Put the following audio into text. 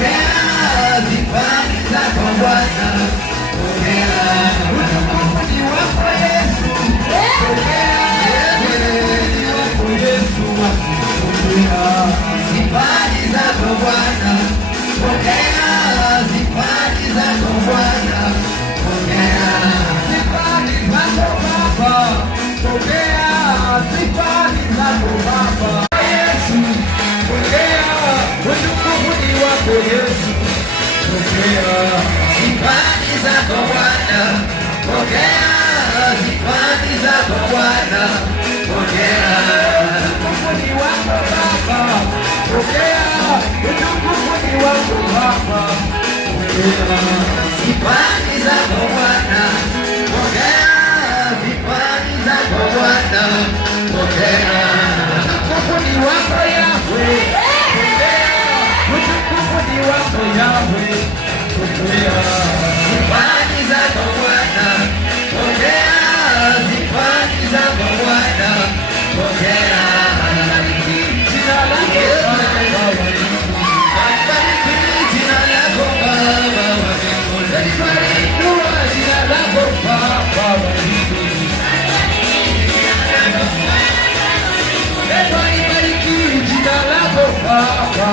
pokea zifani zako Bwana, pokea utukufu ni wako Yesu, pokea ni wako Yesu, pokea zifani zako Bwana, pokea zifani zako Bwana, pokea zifani zako Baba, pokea zifani zako Baba Yesu, pokea utukufu ni wako Yesu, pokea zifani zako Bwana, pokea zifani zako Bwana, pokea utukufu ni wako Baba, pokea utukufu ni wako Baba, pokea zifani zako Bwana, pokea zifani zako Bwana, pokea utukufu ni wako Yahweh, pokea utukufu ni wako Yahweh, pokea zifani zako Bwana, pokea zifani zako Bwana, pokea jina lako Baba, jina lako Baba, inua jina lako Baba, ibariki jina lako Baba,